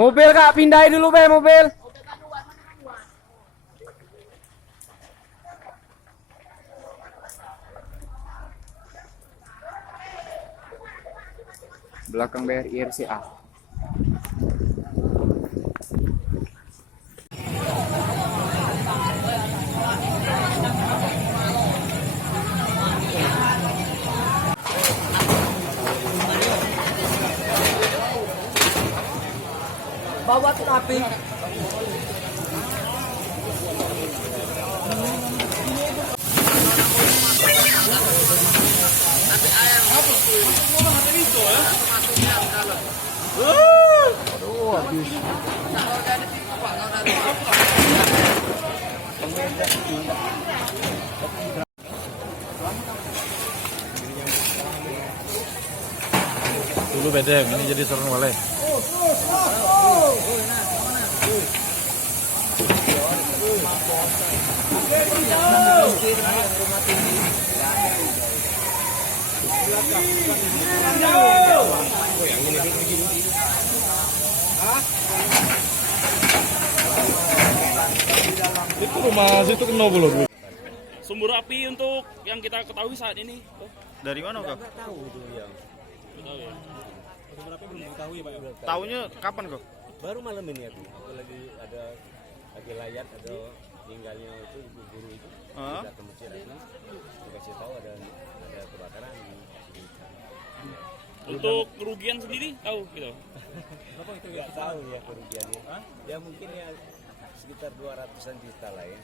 Mobil Kak, pindahin dulu be mobil. Belakang BRI RCA. Bawa tuh api. Aduh, habis. Dulu bedeng, ini jadi serang wale. Itu rumah situ kena belum? Sumber api untuk yang kita ketahui saat ini. Dari mana kok? Nggak tahu itu yang. Tahu ya. Sumber api belum diketahui Pak. Tahunya kapan kok? Baru malam ini aku lagi ada lagi layat ada tinggalnya itu ibu guru itu. Tidak ke masjid lagi. Dikasih tahu ada kebakaran di Untuk kerugian sendiri tahu gitu. Bapak itu nggak tahu ya kerugiannya. Ya mungkin ya sekitar 200-an juta lah ya.